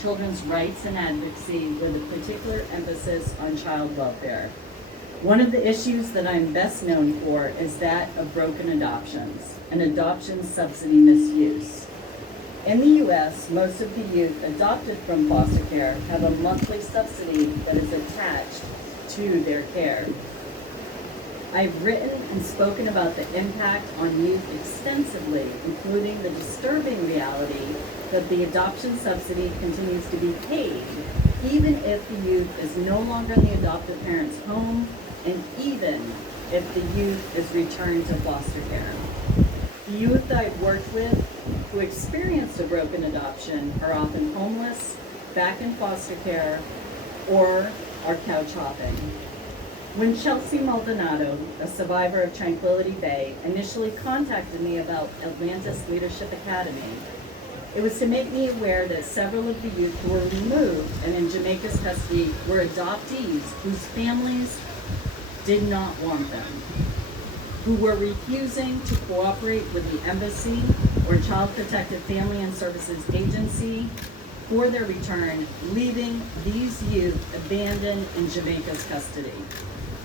children's rights and advocacy with a particular emphasis on child welfare. One of the issues that I'm best known for is that of broken adoptions and adoption subsidy misuse. In the U.S., most of the youth adopted from foster care have a monthly subsidy that is attached to their care. I've written and spoken about the impact on youth extensively, including the disturbing reality that the adoption subsidy continues to be paid, even if the youth is no longer in the adoptive parent's home, and even if the youth is returned to foster care. The youth I've worked with who experienced a broken adoption are often homeless, back in foster care, or are couch hopping. When Chelsea Maldonado, a survivor of Tranquility Bay, initially contacted me about Atlantis Leadership Academy, it was to make me aware that several of the youth who were removed and in Jamaica's custody were adoptees whose families did not want them, who were refusing to cooperate with the embassy or Child Protective Family and Services Agency for their return, leaving these youth abandoned in Jamaica's custody.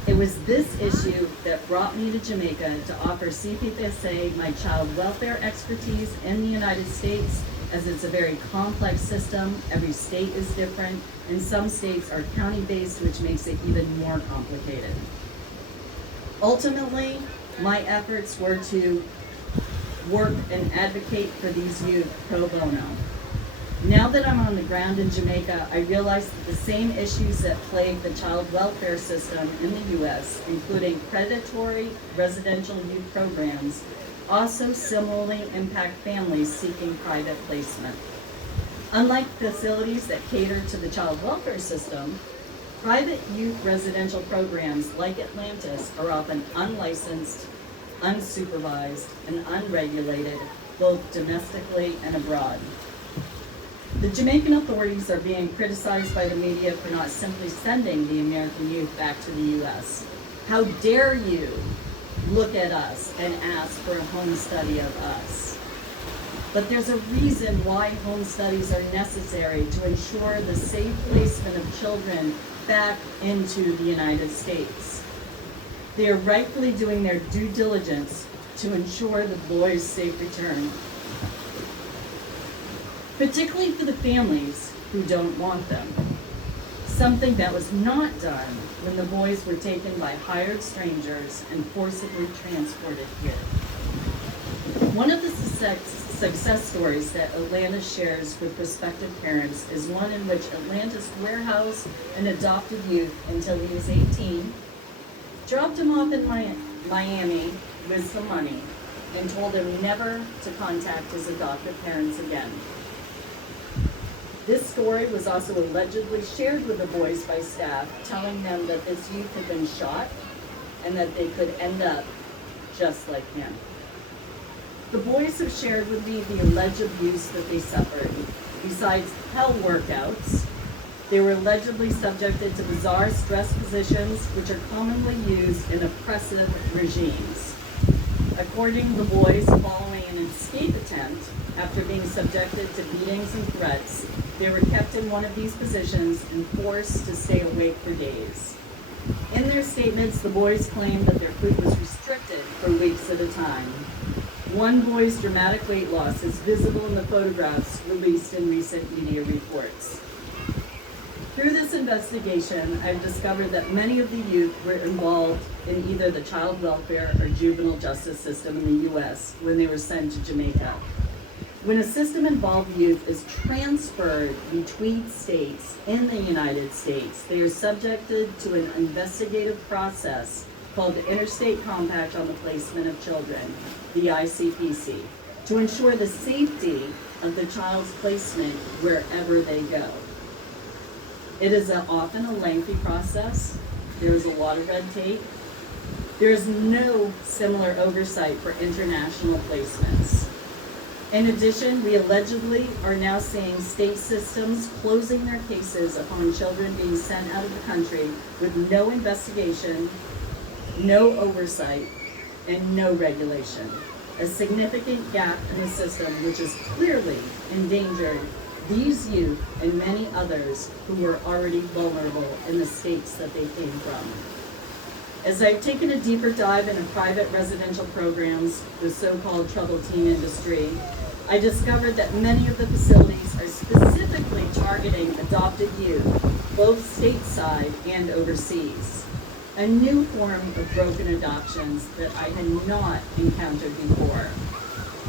It was this issue that brought me to Jamaica to offer CPFSA my child welfare expertise in the United States, as it's a very complex system. Every state is different, and some states are county-based, which makes it even more complicated. Ultimately, my efforts were to work and advocate for these youth pro bono. Now that I'm on the ground in Jamaica, I realize that the same issues that plague the child welfare system in the U.S., including predatory residential youth programs, also similarly impact families seeking private placement. Unlike facilities that cater to the child welfare system, private youth residential programs like Atlantis are often unlicensed, unsupervised, and unregulated, both domestically and abroad. The Jamaican authorities are being criticized by the media for not simply sending the American youth back to the U.S. How dare you look at us and ask for a home study of us? But there's a reason why home studies are necessary to ensure the safe placement of children back into the United States. They are rightfully doing their due diligence to ensure the boys' safe return, particularly for the families who don't want them. Something that was not done when the boys were taken by hired strangers and forcibly transported here. One of the success stories that Atlantis shares with prospective parents is one in which Atlantis warehoused an adopted youth until he was 18, dropped him off in Miami with some money, and told him never to contact his adoptive parents again. This story was also allegedly shared with the boys by staff, telling them that this youth had been shot and that they could end up just like him. The boys have shared with me the alleged abuse that they suffered. Besides hell workouts, they were allegedly subjected to bizarre stress positions, which are commonly used in oppressive regimes. According to the boys, following an escape attempt, after being subjected to beatings and threats, they were kept in one of these positions and forced to stay awake for days. In their statements, the boys claimed that their food was restricted for weeks at a time. One boy's dramatic weight loss is visible in the photographs released in recent media reports. Through this investigation, I've discovered that many of the youth were involved in either the child welfare or juvenile justice system in the U.S. when they were sent to Jamaica. When a system-involved youth is transferred between states in the United States, they are subjected to an investigative process called the Interstate Compact on the Placement of Children, the ICPC, to ensure the safety of the child's placement wherever they go. It is often a lengthy process. There is a lot of red tape. There is no similar oversight for international placements. In addition, we allegedly are now seeing state systems closing their cases upon children being sent out of the country with no investigation, no oversight, and no regulation. A significant gap in the system which has clearly endangered these youth and many others who were already vulnerable in the states that they came from. As I've taken a deeper dive into private residential programs, the so-called troubled teen industry, I discovered that many of the facilities are specifically targeting adopted youth, both stateside and overseas. A new form of broken adoptions that I had not encountered before.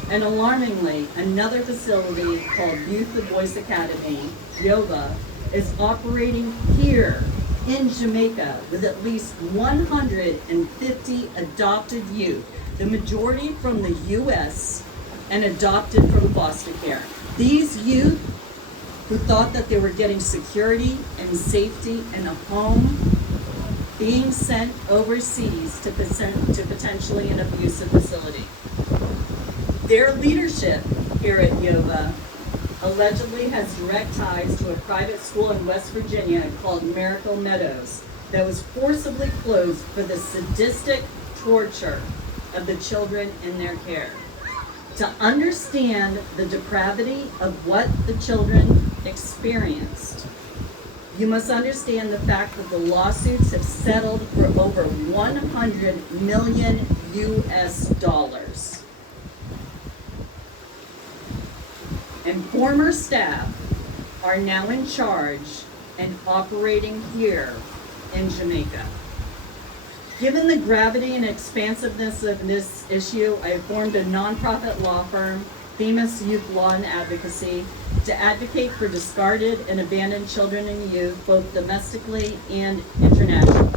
And alarmingly, another facility called Youth the Voice Academy, YOVA, is operating here in Jamaica with at least 150 adopted youth, the majority from the U.S. and adopted from foster care. These youth who thought that they were getting security and safety in a home, being sent overseas to potentially an abusive facility. Their leadership here at YOVA allegedly has direct ties to a private school in West Virginia called Miracle Meadows that was forcibly closed for the sadistic torture of the children in their care. To understand the depravity of what the children experienced, you must understand the fact that the lawsuits have settled for over 100 million US dollars. And former staff are now in charge and operating here in Jamaica. Given the gravity and expansiveness of this issue, I have formed a nonprofit law firm, Famous Youth Law and Advocacy, to advocate for discarded and abandoned children and youth, both domestically and internationally.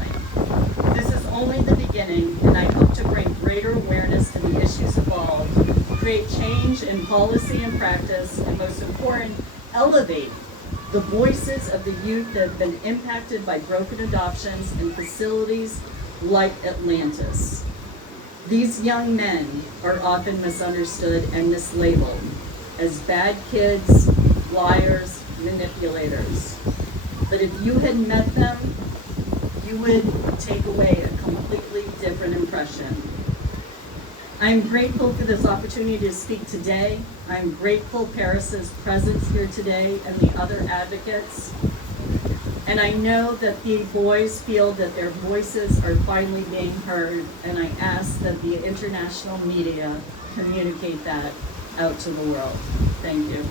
This is only the beginning, and I hope to bring greater awareness to the issues involved, create change in policy and practice, and most important, elevate the voices of the youth that have been impacted by broken adoptions in facilities like Atlantis. These young men are often misunderstood and mislabeled as bad kids, liars, manipulators. But if you had met them, you would take away a completely different impression. I'm grateful for this opportunity to speak today. I'm grateful Paris's presence here today and the other advocates. And I know that the boys feel that their voices are finally being heard, and I ask that the international media communicate that out to the world. Thank you.